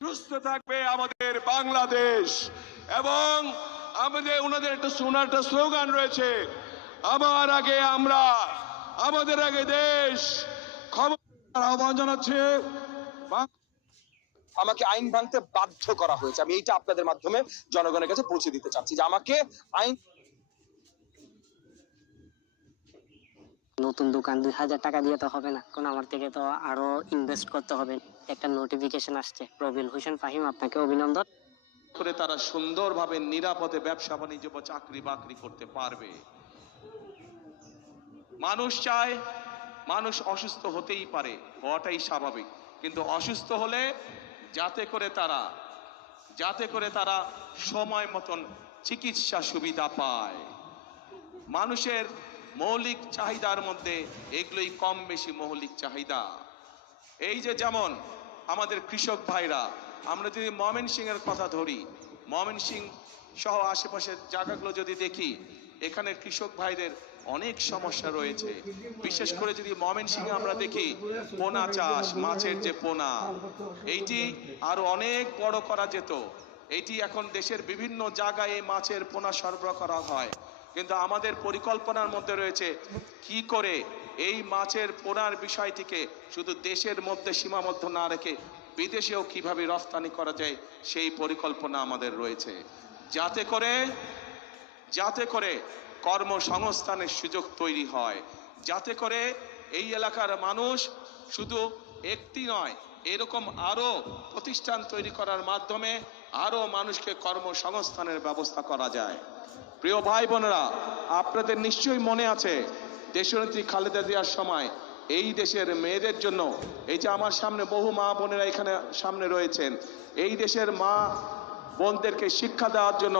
সুস্থ থাকবে আমাদের বাংলাদেশ। এবং আমাদের ওনাদের একটা সোনার একটা স্লোগান রয়েছে, আমার আগে আমরা, আমাদের আগে দেশ। খবর আহ্বান জানাচ্ছে আমাকে আইন ভাঙতে বাধ্য করা হয়েছে। আমি এইটা আপনাদের মাধ্যমে জনগণের কাছে পৌঁছে দিতে চাচ্ছি যে আমাকে আইন নতুন দোকান দুই হাজার টাকা দিয়ে তো হবে না। কারণ আমার থেকে তো আরও ইনভেস্ট করতে হবে। একটা নোটিফিকেশন আসছে। প্রবীণ হোসেন ফাহিম, আপনাকে অভিনন্দন। করে তারা সুন্দরভাবে নিরাপদে ব্যবসা বাণিজ্য বা চাকরি বাকরি করতে পারবে। মানুষ চায়, মানুষ অসুস্থ হতেই পারে, হওয়াটাই স্বাভাবিক। কিন্তু অসুস্থ হলে যাতে করে তারা, যাতে করে তারা সময় মতন চিকিৎসা সুবিধা পায়। মানুষের মৌলিক চাহিদার মধ্যে এগুলোই কম বেশি মৌলিক চাহিদা। এই যে যেমন আমাদের কৃষক ভাইরা, আমরা যদি মমেন সিং এর কথা ধরি ময়মন সিং সহ আশেপাশের জায়গাগুলো যদি দেখি, এখানে কৃষক ভাইদের অনেক সমস্যা রয়েছে। বিশেষ করে যদি ময়মন সিং আমরা দেখি, পোনা চাষ, মাছের যে পোনা, এইটি আরও অনেক বড় করা যেত। এটি এখন দেশের বিভিন্ন জায়গায় মাছের পোনা সরবরাহ করা হয়। কিন্তু আমাদের পরিকল্পনার মধ্যে রয়েছে কি করে এই মাছের পোনার বিষয়টিকে শুধু দেশের মধ্যে সীমাবদ্ধ না রেখে বিদেশেও কীভাবে রফতানি করা যায় সেই পরিকল্পনা আমাদের রয়েছে। যাতে করে যাতে করে কর্মসংস্থানের সুযোগ তৈরি হয়। যাতে করে এই এলাকার মানুষ শুধু একটি নয়, এরকম আরও প্রতিষ্ঠান তৈরি করার মাধ্যমে আরও মানুষকে কর্মসংস্থানের ব্যবস্থা করা যায়। প্রিয় ভাই বোনেরা, আপনাদের নিশ্চয়ই মনে আছে, দেশনেত্রী খালেদা জিয়ার সময় এই দেশের মেয়েদের জন্য, এই যে আমার সামনে বহু মা বোনেরা এখানে সামনে রয়েছেন, এই দেশের মা বোনদেরকে শিক্ষা দেওয়ার জন্য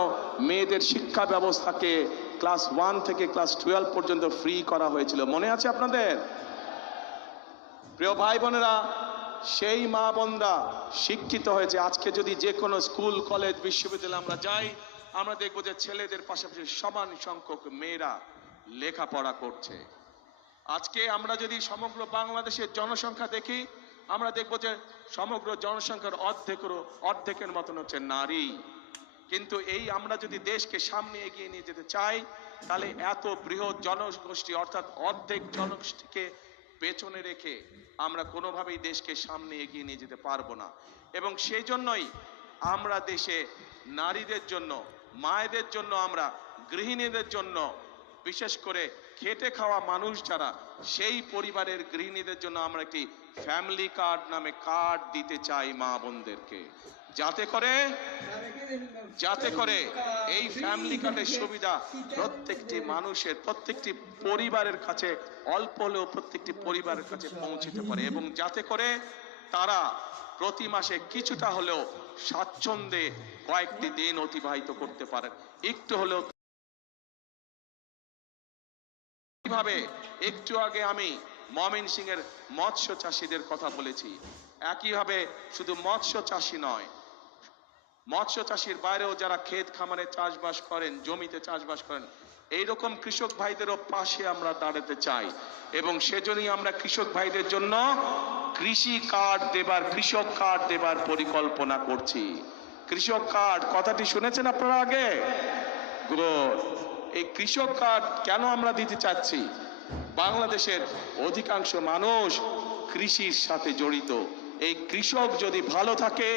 মেয়েদের শিক্ষা ব্যবস্থাকে ক্লাস ওয়ান থেকে ক্লাস টুয়েলভ পর্যন্ত ফ্রি করা হয়েছিল। মনে আছে আপনাদের? প্রিয় ভাই বোনেরা, সেই মা বোনরা শিক্ষিত হয়েছে। আজকে যদি যে কোনো স্কুল, কলেজ, বিশ্ববিদ্যালয়ে আমরা যাই আমরা দেখব যে ছেলেদের পাশাপাশি সমান সংখ্যক মেয়েরা লেখাপড়া করছে। আজকে আমরা যদি সমগ্র বাংলাদেশের জনসংখ্যা দেখি, আমরা দেখব যে সমগ্র জনসংখ্যার অর্ধেকেরও অর্ধেকের মতন হচ্ছে নারী। কিন্তু এই আমরা যদি দেশকে সামনে এগিয়ে নিয়ে যেতে চাই, তাহলে এত বৃহৎ জনগোষ্ঠী অর্থাৎ অর্ধেক জনগোষ্ঠীকে পেছনে রেখে আমরা কোনোভাবেই দেশকে সামনে এগিয়ে নিয়ে যেতে পারব না। এবং সেই জন্যই আমরা দেশে নারীদের জন্য মায়েদের জন্য আমরা, গৃহিণীদের জন্য, বিশেষ করে খেটে খাওয়া মানুষ যারা, সেই পরিবারের গৃহিণীদের জন্য আমরা একটি ফ্যামিলি কার্ড নামে কার্ড দিতে চাই মা বোনদেরকে। যাতে করে যাতে করে এই ফ্যামিলি কার্ডের সুবিধা প্রত্যেকটি মানুষের, প্রত্যেকটি পরিবারের কাছে অল্প হলেও প্রত্যেকটি পরিবারের কাছে পৌঁছতে পারে এবং যাতে করে তারা প্রতি মাসে কিছুটা হলেও স্বাচ্ছন্দ্যে কয়েকটি দিন অতিবাহিত করতে পারেন একটু হলেও কীভাবে? একটু আগে আমি মমিন সিং এর মৎস্য চাষীদের কথা বলেছি। একইভাবে শুধু মৎস্য চাষী নয়, মৎস্য চাষীর বাইরেও যারা ক্ষেত খামারে চাষবাস করেন, জমিতে চাষবাস করেন, এইরকম কৃষক ভাইদেরও পাশে আমরা দাঁড়াতে চাই। এবং সেজন্যই আমরা কৃষক ভাইদের জন্য কৃষি কার্ড দেবার, কৃষক কার্ড দেবার পরিকল্পনা করছি। কৃষক কার্ড, কথাটি শুনেছেন আপনারা আগে? এই কৃষক কার্ড কেন আমরা দিতে চাচ্ছি? বাংলাদেশের অধিকাংশ মানুষ কৃষির সাথে জড়িত। এই কৃষক যদি ভালো থাকে,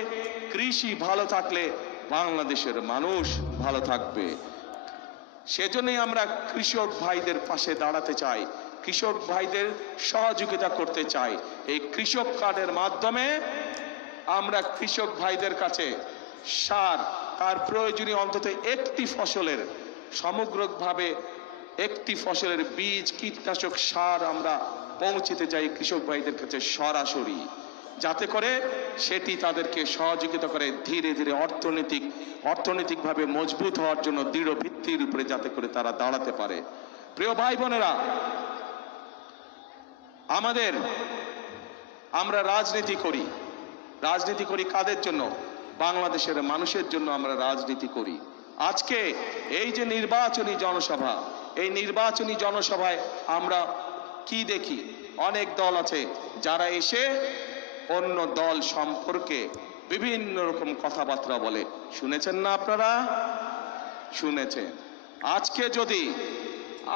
কৃষি ভালো থাকলে বাংলাদেশের মানুষ ভালো থাকবে। সেজন্যই আমরা কৃষক ভাইদের পাশে দাঁড়াতে চাই, কৃষক ভাইদের সহযোগিতা করতে চাই। এই কৃষক কার্ডের মাধ্যমে আমরা কৃষক ভাইদের কাছে সার তার প্রয়োজনীয় অন্তত একটি ফসলের, সমগ্রভাবে একটি ফসলের বীজ, কীটনাশক সার আমরা পৌঁছতে চাই কৃষক ভাইদের কাছে সরাসরি। যাতে করে সেটি তাদেরকে সহযোগিতা করে ধীরে ধীরে অর্থনৈতিক, অর্থনৈতিকভাবে মজবুত হওয়ার জন্য দৃঢ় ভিত্তির উপরে যাতে করে তারা দাঁড়াতে পারে। প্রিয় ভাই বোনেরা, আমাদের আমরা রাজনীতি করি। রাজনীতি করি কাদের জন্য? বাংলাদেশের মানুষের জন্য আমরা রাজনীতি করি। আজকে এই যে নির্বাচনী জনসভা, এই নির্বাচনী জনসভায় আমরা কি দেখি? অনেক দল আছে যারা এসে অন্য দল সম্পর্কে বিভিন্ন রকম কথাবার্তা বলে। শুনেছেন না আপনারা? শুনেছেন। আজকে যদি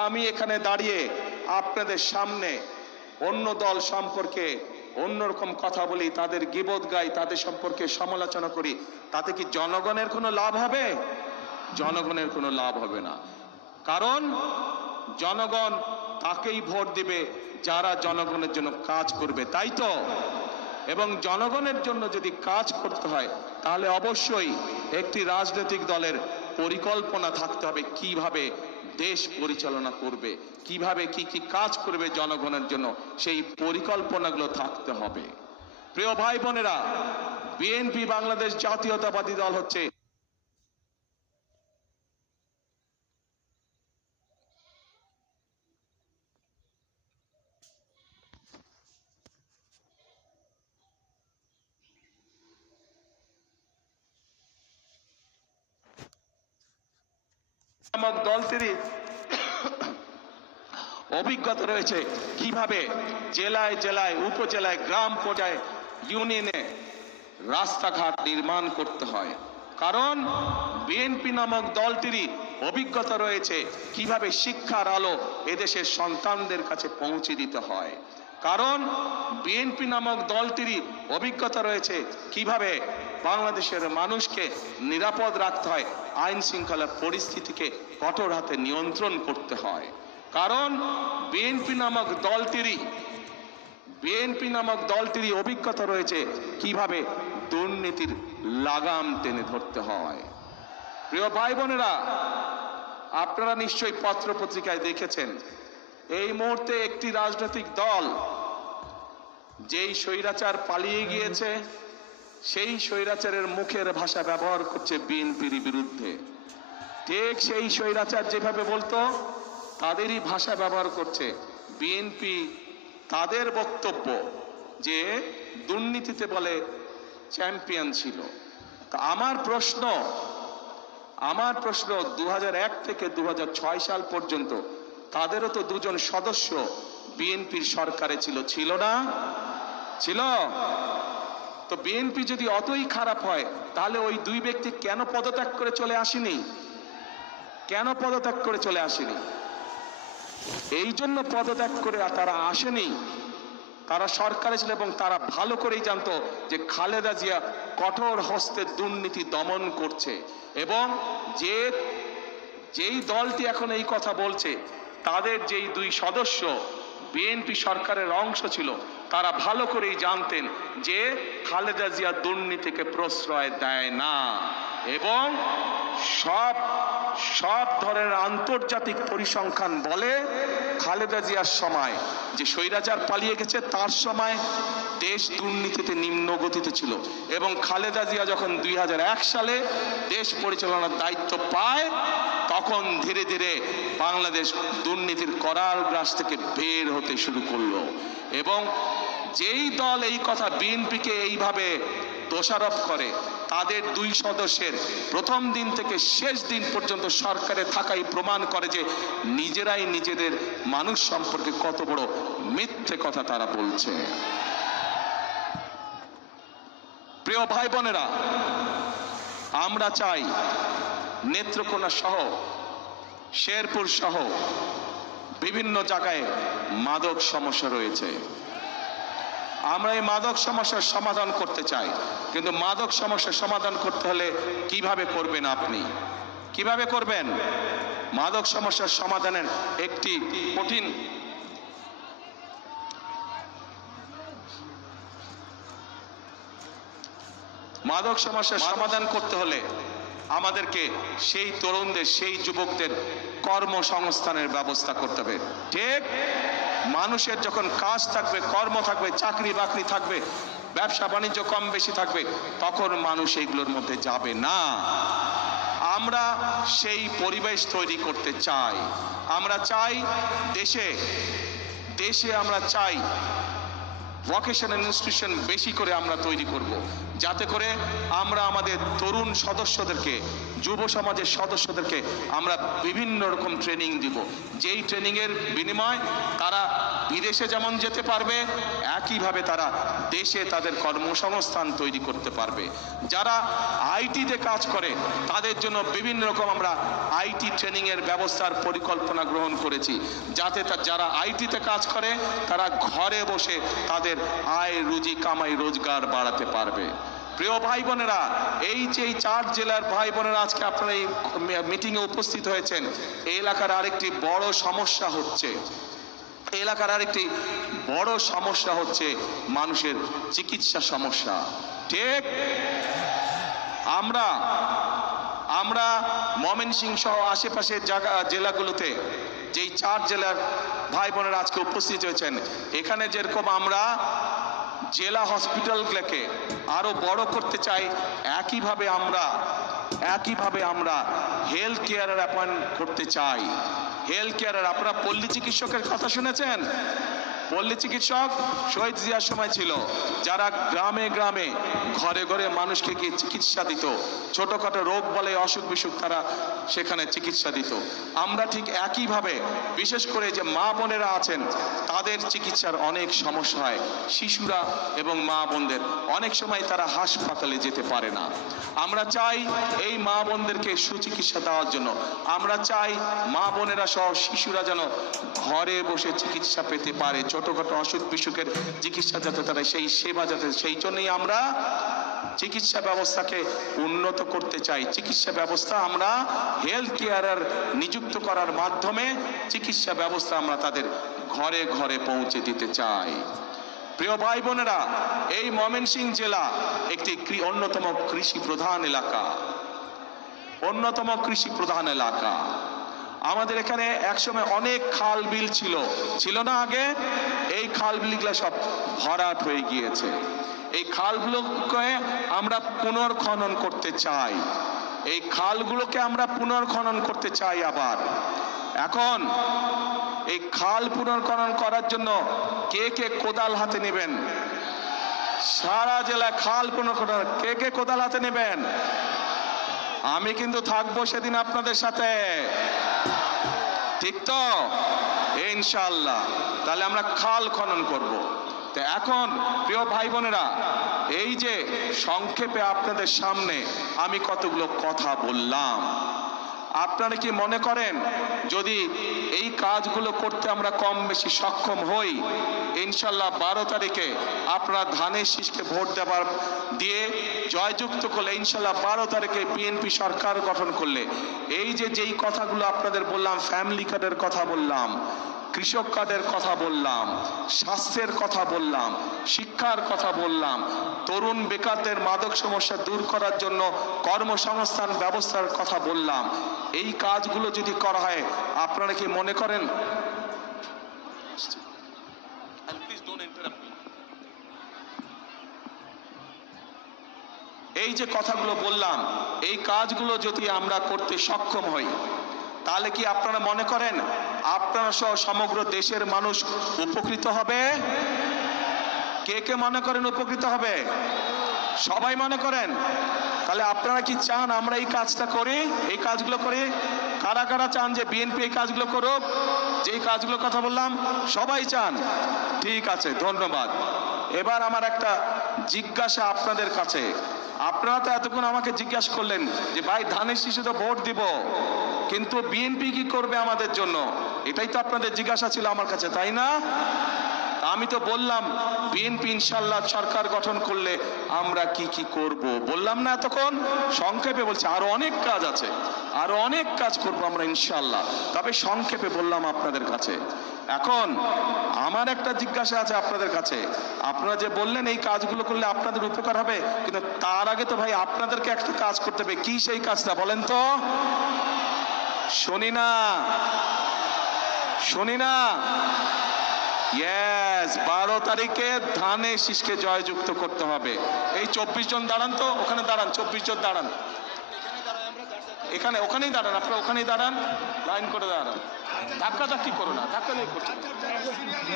আমি এখানে দাঁড়িয়ে আপনাদের সামনে অন্য দল সম্পর্কে অন্যরকম কথা বলি, তাদের গিবোধ গাই, তাদের সম্পর্কে সমালোচনা করি, তাতে কি জনগণের কোনো লাভ হবে? জনগণের কোনো লাভ হবে না। কারণ জনগণ তাকেই ভোট দিবে, যারা জনগণের জন্য কাজ করবে, তাই তো? এবং জনগণের জন্য যদি কাজ করতে হয়, তাহলে অবশ্যই একটি রাজনৈতিক দলের পরিকল্পনা থাকতে হবে, কীভাবে দেশ পরিচালনা করবে, কীভাবে কি কি কাজ করবে জনগণের জন্য সেই পরিকল্পনাগুলো থাকতে হবে। প্রিয় ভাই বোনেরা, বিএনপি বাংলাদেশ জাতীয়তাবাদী দল হচ্ছে নামক দলটিরই অভিজ্ঞতা রয়েছে কীভাবে জেলায় জেলায়, উপজেলায়, গ্রাম পর্যায়ে ইউনিয়নে রাস্তাঘাট নির্মাণ করতে হয়। কারণ বিএনপি নামক দলটিরই অভিজ্ঞতা রয়েছে কীভাবে শিক্ষার আলো এদেশের সন্তানদের কাছে পৌঁছে দিতে হয়। কারণ বিএনপি নামক দলটিরই অভিজ্ঞতা রয়েছে কীভাবে বাংলাদেশের মানুষকে নিরাপদ রাখতে হয়, আইন শৃঙ্খলা পরিস্থিতিকে কঠোর হাতে নিয়ন্ত্রণ করতে হয়। কারণ বিএনপি নামক দলটিরই বিএনপি নামক দলটিরই অভিজ্ঞতা রয়েছে কীভাবে দুর্নীতির লাগাম টেনে ধরতে হয়। প্রিয় ভাই বোনেরা আপনারা নিশ্চয়ই পত্র পত্রিকায় দেখেছেন, এই মুহূর্তে একটি রাজনৈতিক দল যেই স্বৈরাচার পালিয়ে গিয়েছে সেই স্বৈরাচারের মুখের ভাষা ব্যবহার করছে বিএনপির বিরুদ্ধে। ঠিক সেই স্বৈরাচার যেভাবে বলতো, তাদেরই ভাষা ব্যবহার করছে বিএনপি। তাদের বক্তব্য যে দুর্নীতিতে বলে চ্যাম্পিয়ন ছিল। তা আমার প্রশ্ন আমার প্রশ্ন দু হাজার এক থেকে দু হাজার ছয় সাল পর্যন্ত তাদেরও তো দুজন সদস্য বিএনপির সরকারে ছিল ছিল না? ছিল। তো বিএনপি যদি অতই খারাপ হয়, তাহলে ওই দুই ব্যক্তি কেন পদত্যাগ করে চলে আসেনি? কেন পদত্যাগ করে চলে আসেনি? এই জন্য পদত্যাগ করে তারা আসেনি। তারা সরকারে ছিল এবং তারা ভালো করেই জানতো যে খালেদা জিয়া কঠোর হস্তে দুর্নীতি দমন করছে এবং যে, যেই দলটি এখন এই কথা বলছে, তাদের যেই দুই সদস্য, বিএনপি সরকারের অংশ ছিল তারা ভালো করেই জানতেন যে খালেদা জিয়া দুর্নীতিকে প্রশ্রয় দেয় না। এবং সব সব ধরনের আন্তর্জাতিক পরিসংখ্যান বলে খালেদা জিয়ার সময়, যে স্বৈরাচার পালিয়ে গেছে তার সময় দেশ দুর্নীতিতে নিম্ন গতিতে ছিল। এবং খালেদা জিয়া যখন দুই হাজার এক সালে দেশ পরিচালনার দায়িত্ব পায়, তখন ধীরে ধীরে বাংলাদেশ দুর্নীতির করার গ্রাস থেকে বের হতে শুরু করল। এবং যেই দল এই কথা বিএনপিকে এইভাবে দোষারোপ করে, তাদের দুই সদস্যের প্রথম দিন থেকে শেষ দিন পর্যন্ত সরকারে থাকাই প্রমাণ করে যে নিজেরাই নিজেদের মানুষ সম্পর্কে কত বড় মিথ্যে কথা তারা বলছে। প্রিয় ভাই বোনেরা আমরা চাই নেত্রকোনা সহ, শেরপুর সহ বিভিন্ন জায়গায় মাদক সমস্যা রয়েছে। আমরা এই মাদক সমস্যার সমাধান করতে চাই। কিন্তু মাদক সমস্যার সমাধান করতে হলে কীভাবে করবেন আপনি? কীভাবে করবেন? মাদক সমস্যার সমাধানের একটি কঠিন মাদক সমস্যার সমাধান করতে হলে আমাদেরকে সেই তরুণদের, সেই যুবকদের কর্মসংস্থানের ব্যবস্থা করতে হবে। ঠিক? মানুষের যখন কাজ থাকবে, কর্ম থাকবে, চাকরি বাকরি থাকবে, ব্যবসা বাণিজ্য কম বেশি থাকবে, তখন মানুষ এইগুলোর মধ্যে যাবে না। আমরা সেই পরিবেশ তৈরি করতে চাই। আমরা চাই দেশে দেশে আমরা চাই ভোকেশনাল ইনস্টিটিউশন বেশি করে আমরা তৈরি করব। যাতে করে আমরা আমাদের তরুণ সদস্যদেরকে, যুব সমাজের সদস্যদেরকে আমরা বিভিন্ন রকম ট্রেনিং দিব। যেই ট্রেনিংয়ের বিনিময় তারা বিদেশে যেমন যেতে পারবে, একইভাবে তারা দেশে তাদের কর্মসংস্থান তৈরি করতে পারবে। যারা আইটিতে কাজ করে, তাদের জন্য বিভিন্ন রকম আমরা আইটি ট্রেনিং এর ব্যবস্থার পরিকল্পনা গ্রহণ করেছি। যাতে যারা আইটিতে কাজ করে, তারা ঘরে বসে তাদের আয়, রুজি, কামাই, রোজগার বাড়াতে পারবে। প্রিয় ভাই বোনেরা এই যে চার জেলার ভাই বোনেরা আজকে আপনারা এই মিটিংয়ে উপস্থিত হয়েছেন, এই এলাকার আরেকটি বড় সমস্যা হচ্ছে। এলাকার আরেকটি বড় সমস্যা হচ্ছে মানুষের চিকিৎসা সমস্যা। ঠিক? আমরা আমরা ময়মনসিং সহ আশেপাশের জায়গা, জেলাগুলোতে, যেই চার জেলার ভাই বোনেরা আজকে উপস্থিত হয়েছেন, এখানে যেরকম আমরা জেলা হসপিটালগুলোকে আরও বড় করতে চাই, একইভাবে আমরা একইভাবে আমরা হেলথ কেয়ারের অ্যাপয়েন্ট করতে চাই। হেলথ কেয়ারের আপনারা পল্লী চিকিৎসকের কথা শুনেছেন? পল্লী চিকিৎসক শহীদ জিয়ার সময় ছিল, যারা গ্রামে গ্রামে, ঘরে ঘরে মানুষকে চিকিৎসা দিত। ছোটখাটো রোগ বলে, অসুখ বিসুখ তারা সেখানে চিকিৎসা দিত। আমরা ঠিক একইভাবে, বিশেষ করে যে মা বোনেরা আছেন, তাদের চিকিৎসার অনেক সমস্যা হয়। শিশুরা এবং মা বোনদের, অনেক সময় তারা হাসপাতালে যেতে পারে না। আমরা চাই এই মা বোনদেরকে সুচিকিৎসা দেওয়ার জন্য। আমরা চাই মা বোনেরা সহ শিশুরা যেন ঘরে বসে চিকিৎসা পেতে পারে ছোটখাটো অসুখ বিসুখের চিকিৎসা যাতে তারা সেই সেবা যাতে সেই জন্যই আমরা চিকিৎসা ব্যবস্থাকে উন্নত করতে চাই। চিকিৎসা ব্যবস্থা আমরা হেলথ কেয়ারার নিযুক্ত করার মাধ্যমে চিকিৎসা ব্যবস্থা আমরা তাদের ঘরে ঘরে পৌঁছে দিতে চাই। প্রিয় ভাই বোনেরা এই ময়মনসিংহ জেলা একটি অন্যতম কৃষি প্রধান এলাকা। অন্যতম কৃষি প্রধান এলাকা। আমাদের এখানে একসময় অনেক খাল বিল ছিল। ছিল না আগে? এই খাল বিলগুলো সব ভরাট হয়ে গিয়েছে। এই খালগুলোকে আমরা পুনর্খনন করতে চাই। এই খালগুলোকে আমরা পুনর্খনন করতে চাই আবার। এখন এই খাল পুনর্খনন করার জন্য কে কে কোদাল হাতে নেবেন? সারা জেলায় খাল পুনর্খনন। কে কে কোদাল হাতে নেবেন? আমি কিন্তু থাকব সেদিন আপনাদের সাথে। ঠিক তো? ইনশাল্লাহ তাহলে আমরা খাল খনন করব। তো এখন, প্রিয় ভাই বোনেরা এই যে সংক্ষেপে আপনাদের সামনে আমি কতগুলো কথা বললাম। আপনারা কি মনে করেন, যদি এই কাজগুলো করতে আমরা কম বেশি সক্ষম হই ইনশাল্লাহ বারো তারিখে আপনারা ধানের শীষকে ভোট দেওয়ার দিয়ে জয়যুক্ত করলে ইনশাল্লাহ বারো তারিখে বিএনপি সরকার গঠন করলে। এই যে যেই কথাগুলো আপনাদের বললাম ফ্যামিলি কার্ডের কথা বললাম, কৃষক কার্ডের কথা বললাম, স্বাস্থ্যের কথা বললাম, শিক্ষার কথা বললাম, তরুণ বেকারদের মাদক সমস্যা দূর করার জন্য কর্মসংস্থান ব্যবস্থার কথা বললাম, এই কাজগুলো যদি করা হয়, আপনারা কি মনে করেন? এই যে কথাগুলো বললাম, এই কাজগুলো যদি আমরা করতে সক্ষম হই, তাহলে কি আপনারা মনে করেন আপনারা সহ সমগ্র দেশের মানুষ উপকৃত হবে? কে কে মনে করেন উপকৃত হবে? সবাই মনে করেন? তাহলে আপনারা কি চান আমরা এই কাজটা করি, এই কাজগুলো করি? কারা কারা চান যে বিএনপি এই কাজগুলো করুক? যেই কাজগুলো কথা বললাম, সবাই চান। ঠিক আছে, ধন্যবাদ। এবার আমার একটা জিজ্ঞাসা আপনাদের কাছে। আপনারা তো এতক্ষণ আমাকে জিজ্ঞাসা করলেন যে ভাই ধানের শিশু তো ভোট দিব, কিন্তু বিএনপি কি করবে আমাদের জন্য? এটাই তো আপনাদের জিজ্ঞাসা ছিল আমার কাছে, তাই না? আমি তো বললাম, বিএনপি ইনশাল্লাহ সরকার গঠন করলে আমরা কি কি করব? বললাম না এতক্ষণ, সংক্ষেপে বলছি, আরও অনেক কাজ আছে, আরও অনেক কাজ করব আমরা ইনশাল্লাহ। তবে সংক্ষেপে বললাম আপনাদের কাছে, এখন আমার একটা জিজ্ঞাসা আছে আপনাদের কাছে। আপনারা যে বললেন এই কাজগুলো করলে আপনাদের উপকার হবে, কিন্তু তার আগে তো ভাই আপনাদেরকে একটা কাজ করতে হবে, কি সেই কাজটা বলেন তো? শুনি না শুনি না। ইয়েস বারো তারিখে ধানে শীষকে জয়যুক্ত করতে হবে। এই চব্বিশ জন দাঁড়ান তো, ওখানে দাঁড়ান, চব্বিশ জন দাঁড়ান। এখানে, ওখানেই দাঁড়ান, আপনারা ওখানেই দাঁড়ান, লাইন করে দাঁড়ান। ধাক্কা ধাক্কি করো না, ধাক্কা নেই করছ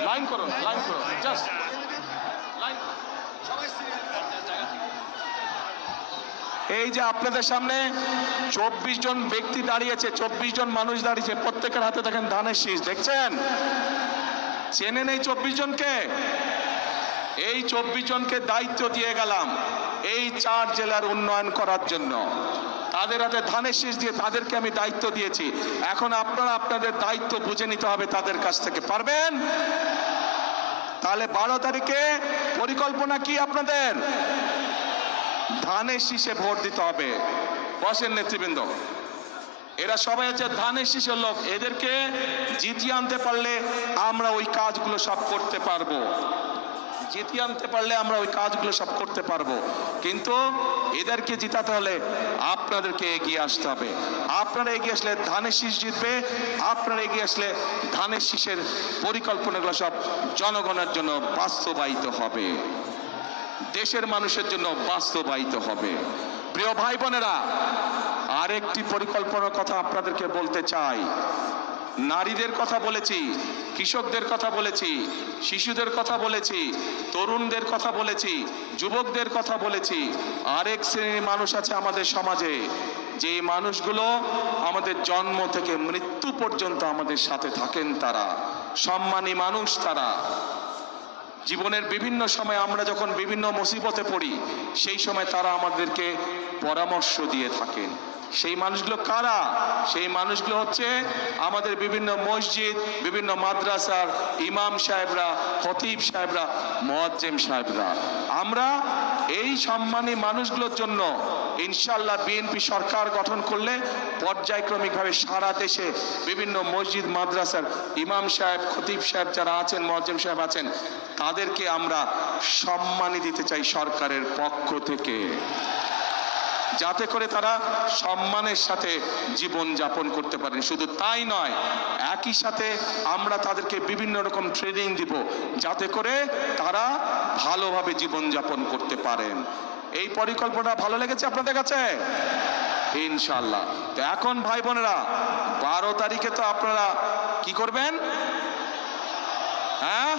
লাইন করো লাইন করো জাস্ট এই যে আপনাদের সামনে চব্বিশ জন ব্যক্তি দাঁড়িয়েছে, চব্বিশ জন মানুষ দাঁড়িয়েছে, প্রত্যেকের হাতে দেখেন ধানের শীষ, দেখছেন? চেনেন এই চব্বিশ জনকে? এই চব্বিশ জনকে দায়িত্ব দিয়ে গেলাম এই চার জেলার উন্নয়ন করার জন্য। তাদের হাতে ধানের শীষ দিয়ে তাদেরকে আমি দায়িত্ব দিয়েছি। এখন আপনারা আপনাদের দায়িত্ব বুঝে নিতে হবে তাদের কাছ থেকে। পারবেন? তাহলে বারো তারিখে পরিকল্পনা কি আপনাদের? ধানের শীষে ভোট দিতে হবে। বসেন নেতৃবৃন্দ। এরা সবাই হচ্ছে ধানের শীষের লোক। এদেরকে জিতিয়ে আনতে পারলে আমরা ওই কাজগুলো সব করতে পারব। জিতিয়ে আনতে পারলে আমরা ওই কাজগুলো সব করতে পারব। কিন্তু এদেরকে জিতাতে হলে আপনাদেরকে এগিয়ে আসতে হবে। আপনারা এগিয়ে আসলে ধানের শীষ জিতবে, আপনারা এগিয়ে আসলে ধানের শীষের পরিকল্পনাগুলো সব জনগণের জন্য বাস্তবায়িত হবে। দেশের মানুষের জন্য বাস্তবায়িত হবে। প্রিয় ভাই বোনেরা আরেকটি পরিকল্পনার কথা আপনাদেরকে বলতে চাই। নারীদের কথা বলেছি, কৃষকদের কথা বলেছি, শিশুদের কথা বলেছি, তরুণদের কথা বলেছি, যুবকদের কথা বলেছি। আরেক শ্রেণির মানুষ আছে আমাদের সমাজে, যে মানুষগুলো আমাদের জন্ম থেকে মৃত্যু পর্যন্ত আমাদের সাথে থাকেন তারা, সম্মানী মানুষ তারা। জীবনের বিভিন্ন সময় আমরা যখন বিভিন্ন মুসিবতে পড়ি, সেই সময় তারা আমাদেরকে পরামর্শ দিয়ে থাকেন। সেই মানুষগুলো কারা? সেই মানুষগুলো হচ্ছে আমাদের বিভিন্ন মসজিদ, বিভিন্ন মাদ্রাসার ইমাম সাহেবরা, খতিব সাহেবরা, মোয়াজ্জেম সাহেবরা। আমরা এই সম্মানী মানুষগুলোর জন্য ইনশাল্লাহ বিএনপি সরকার গঠন করলে পর্যায়ক্রমিকভাবে সারা দেশে বিভিন্ন মসজিদ, মাদ্রাসার ইমাম সাহেব, খতিব সাহেব যারা আছেন, মোয়াজ্জেম সাহেব আছেন, তাদেরকে আমরা সম্মানী দিতে চাই সরকারের পক্ষ থেকে। যাতে করে তারা সম্মানের সাথে জীবন যাপন করতে পারেন। শুধু তাই নয়, একই সাথে আমরা তাদেরকে বিভিন্ন রকম ট্রেনিং দিব যাতে করে তারা ভালোভাবে জীবন যাপন করতে পারেন। এই পরিকল্পনা ভালো লেগেছে আপনাদের কাছে? ইনশাল্লাহ তো এখন ভাই বোনেরা, বারো তারিখে তো আপনারা কি করবেন? হ্যাঁ?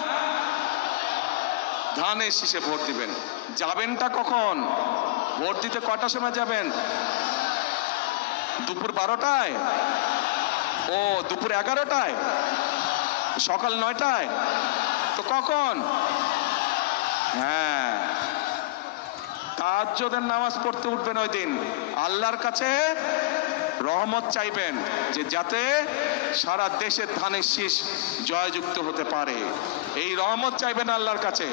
ধানের শীষে ভোট দিবেন। যাবেনটা কখন? ভোট দিতে কটার সময় যাবেন? দুপুর বারোটায়? ও, দুপুর এগারোটায়? সকাল নয়টায়? তো কখন? হ্যাঁ। তাজ্জদের নামাজ পড়তে উঠবেন ওই দিন। আল্লাহর কাছে রহমত চাইবেন যে যাতে সারা দেশের ধানের শীষ জয়যুক্ত হতে পারে। এই রহমত চাইবেন আল্লাহর কাছে।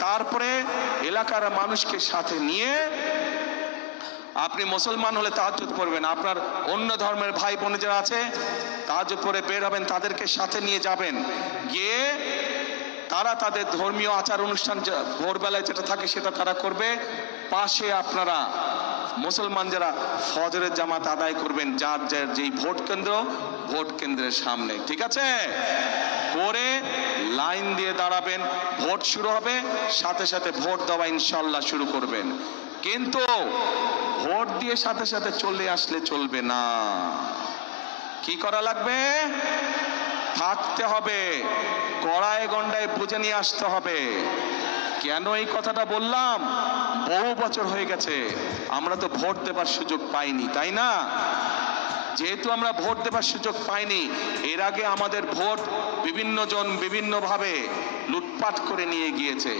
তারপরে এলাকার মানুষকে সাথে নিয়ে আপনি মুসলমান হলে তাহাজ্জুদ পড়বেন। আপনার অন্য ধর্মের ভাই বোন যারা আছে, তাহাজ্জুদ পড়ে বের হবেন, তাদেরকে সাথে নিয়ে যাবেন। গিয়ে তারা তাদের ধর্মীয় আচার অনুষ্ঠান ভোরবেলায় যেটা থাকে সেটা তারা করবে। পাশে আপনারা মুসলমান যারা ফজরের জামাত আদায় করবেন, যার যার যেই ভোট কেন্দ্র, ভোট কেন্দ্রের সামনে। ঠিক আছে? করে লাইন দিয়ে দাঁড়াবেন, ভোট শুরু হবে, সাথে সাথে ভোট দেওয়া ইনশাল্লাহ শুরু করবেন। কিন্তু ভোট দিয়ে সাথে সাথে চলে আসলে চলবে না। কি করা লাগবে? থাকতে হবে, কড়ায় গন্ডায় বুঝে নিয়ে আসতে হবে। কেন এই কথাটা বললাম? বহু বছর হয়ে গেছে, আমরা তো ভোট দেবার সুযোগ পাইনি, তাই না? যেহেতু আমরা ভোট দেবার সুযোগ পাইনি, এর আগে আমাদের ভোট বিভিন্ন জন বিভিন্নভাবে লুটপাট করে নিয়ে গিয়েছে।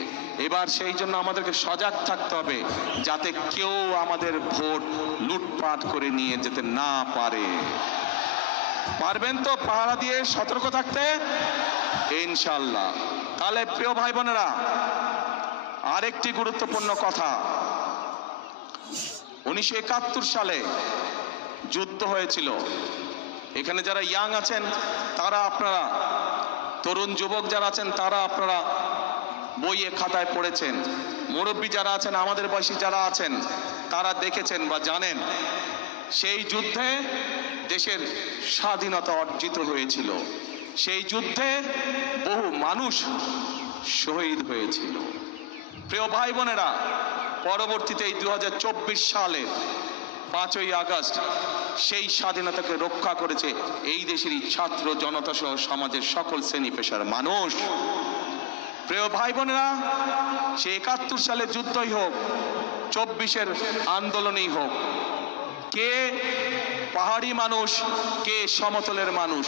এবার সেই জন্য আমাদেরকে সজাগ থাকতে হবে, যাতে কেউ আমাদের ভোট লুটপাট করে নিয়ে যেতে না পারে। পারবেন তো পাহারা দিয়ে সতর্ক থাকতে? ইনশাল্লাহ। তাহলে প্রিয় ভাই বোনেরা আরেকটি গুরুত্বপূর্ণ কথা। উনিশশো একাত্তর সালে যুদ্ধ হয়েছিল। এখানে যারা ইয়াং আছেন, তারা আপনারা, তরুণ যুবক যারা আছেন, তারা আপনারা বইয়ে খাতায় পড়েছেন। মুরব্বী যারা আছেন, আমাদের বয়সী যারা আছেন, তারা দেখেছেন বা জানেন, সেই যুদ্ধে দেশের স্বাধীনতা অর্জিত হয়েছিল। সেই যুদ্ধে বহু মানুষ শহীদ হয়েছিল। প্রিয় ভাই বোনেরা, পরবর্তীতে এই দু হাজার চব্বিশ সালে, পাঁচই আগস্ট, সেই স্বাধীনতাকে রক্ষা করেছে এই দেশেরই ছাত্র জনতা সহ সমাজের সকল শ্রেণি পেশার মানুষ। প্রিয় ভাই বোনেরা, সে একাত্তর সালের যুদ্ধই হোক, চব্বিশের আন্দোলনেই হোক, কে পাহাড়ি মানুষ, কে সমতলের মানুষ,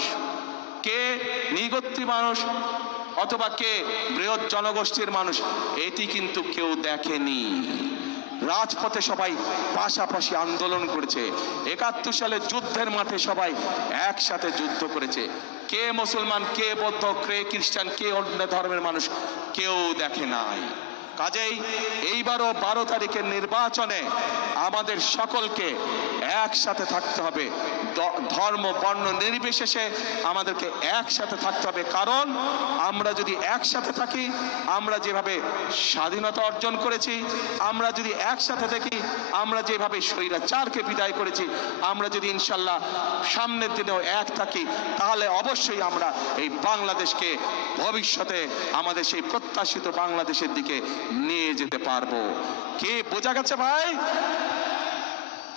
কে নিগত্রী মানুষ অথবা কে? বৃহৎ জনগোষ্ঠীর মানুষ। এটি কিন্তু কেউ দেখেনি। রাজপথে সবাই পাশাপাশি আন্দোলন করেছে। একাত্তর সালে যুদ্ধের মাঠে সবাই একসাথে যুদ্ধ করেছে। কে মুসলমান, কে বৌদ্ধ, কে খ্রিস্টান, কে অন্য ধর্মের মানুষ, কেউ দেখে নাই। কাজেই এইবারও বারো তারিখের নির্বাচনে আমাদের সকলকে একসাথে থাকতে হবে। ধর্ম, বর্ণ নির্বিশেষে আমাদেরকে একসাথে থাকতে হবে। কারণ আমরা যদি একসাথে থাকি, আমরা যেভাবে স্বাধীনতা অর্জন করেছি, আমরা যদি একসাথে থাকি, আমরা যেভাবে স্বৈরাচারকে বিদায় করেছি, আমরা যদি ইনশাল্লাহ সামনের দিনেও এক থাকি, তাহলে অবশ্যই আমরা এই বাংলাদেশকে ভবিষ্যতে আমাদের সেই প্রত্যাশিত বাংলাদেশের দিকে নিয়ে যেতে পারব। কি বোঝা গেছে ভাই?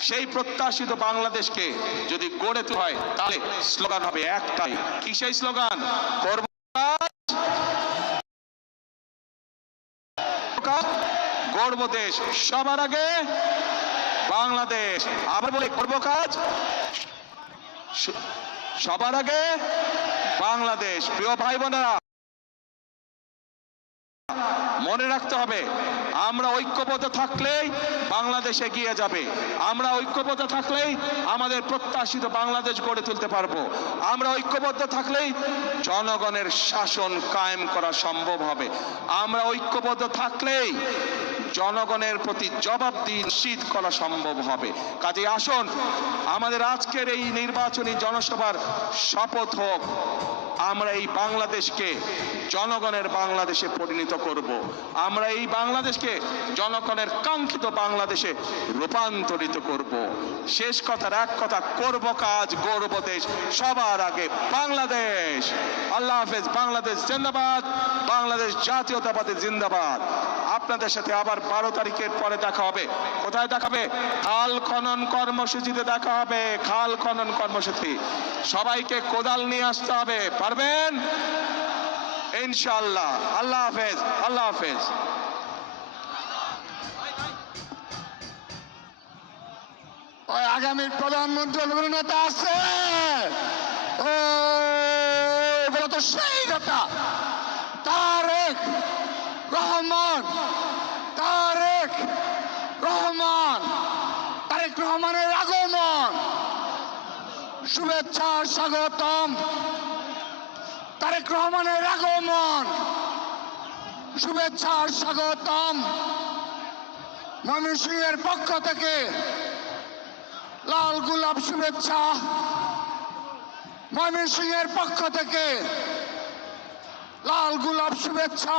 সেই প্রত্যাশিত বাংলাদেশকে যদি গড়ে তুলতে হয় তাহলে স্লোগান হবে একটাই। কি সেই স্লোগান? কাজ, গড়ব দেশ। সবার আগে বাংলাদেশ। আবার বলে করব কাজ সবার আগে বাংলাদেশ। প্রিয় ভাই বোনেরা মনে রাখতে হবে, আমরা ঐক্যবদ্ধ থাকলেই বাংলাদেশ এগিয়ে যাবে। আমরা ঐক্যবদ্ধ থাকলেই আমাদের প্রত্যাশিত বাংলাদেশ গড়ে তুলতে পারব। আমরা ঐক্যবদ্ধ থাকলেই জনগণের শাসন কায়েম করা সম্ভব হবে। আমরা ঐক্যবদ্ধ থাকলেই জনগণের প্রতি জবাবদিহি নিশ্চিত করা সম্ভব হবে। কাজে আসুন, আমাদের আজকের এই নির্বাচনী জনসভার শপথ হোক। আমরা এই বাংলাদেশকে জনগণের বাংলাদেশে পরিণত করব। আমরা এই বাংলাদেশকে জনগণের কাঙ্ক্ষিত বাংলাদেশে রূপান্তরিত করব। শেষ কথার এক কথা, করব কাজ, গর্ব দেশ, সবার আগে বাংলাদেশ। আল্লাহ হাফেজ, বাংলাদেশ জিন্দাবাদ, বাংলাদেশ জাতীয়তাবাদী জিন্দাবাদ। আপনাদের সাথে আবার বারো তারিখের পরে দেখা হবে। কোথায় দেখা হবে? খাল খনন কর্মসূচিতে দেখা হবে। খাল খনন কর্মসূচি। সবাইকে কোদাল নিয়ে আসতে হবে। পারবেন? ইনশাআল্লাহ। আল্লাহ হাফেজ আল্লাহ হাফেজ। আগামী প্রধানমন্ত্রী নেতা আছে। ও তো সেই নেতা তারেক রহমান তারেক রহমান তারেক রহমানের আগমন শুভেচ্ছা স্বাগতম। তারেক রহমানের আগমন। শুভেচ্ছা স্বাগতম। ময়মনসিংহের পক্ষ থেকে লাল গোলাপ শুভেচ্ছা। ময়মনসিংহের পক্ষ থেকে লাল গোলাপ শুভেচ্ছা।